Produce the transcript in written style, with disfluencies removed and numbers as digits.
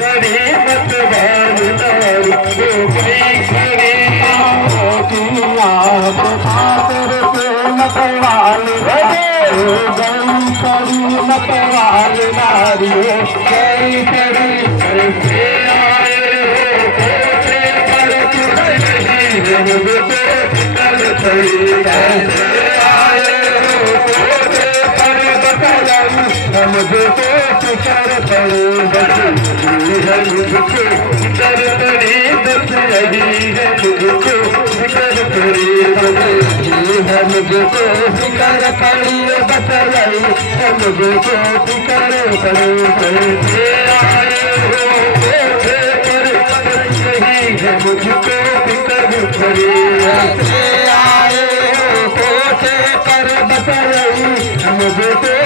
खड़ी मत बालदारी हो गई खड़ी दुनिया के खातिर से मतवाल हो गई खड़ी मतवाल नारी हो गई खड़ी कैसे आए हो कैसे पर तुझे जब कर खड़ी कैसे आए हो कैसे पर बताऊं मुझे तो फिकर पड़े है मुझको फिकर पड़ी दस यही है मुझको फिकर पड़ी है मुझको फिकर पड़ी बताई है मुझको फिकर पड़ी कैसे आए हो कैसे पर यही है मुझको फिकर पड़ी कैसे आए हो कैसे पर बताई मुझे तो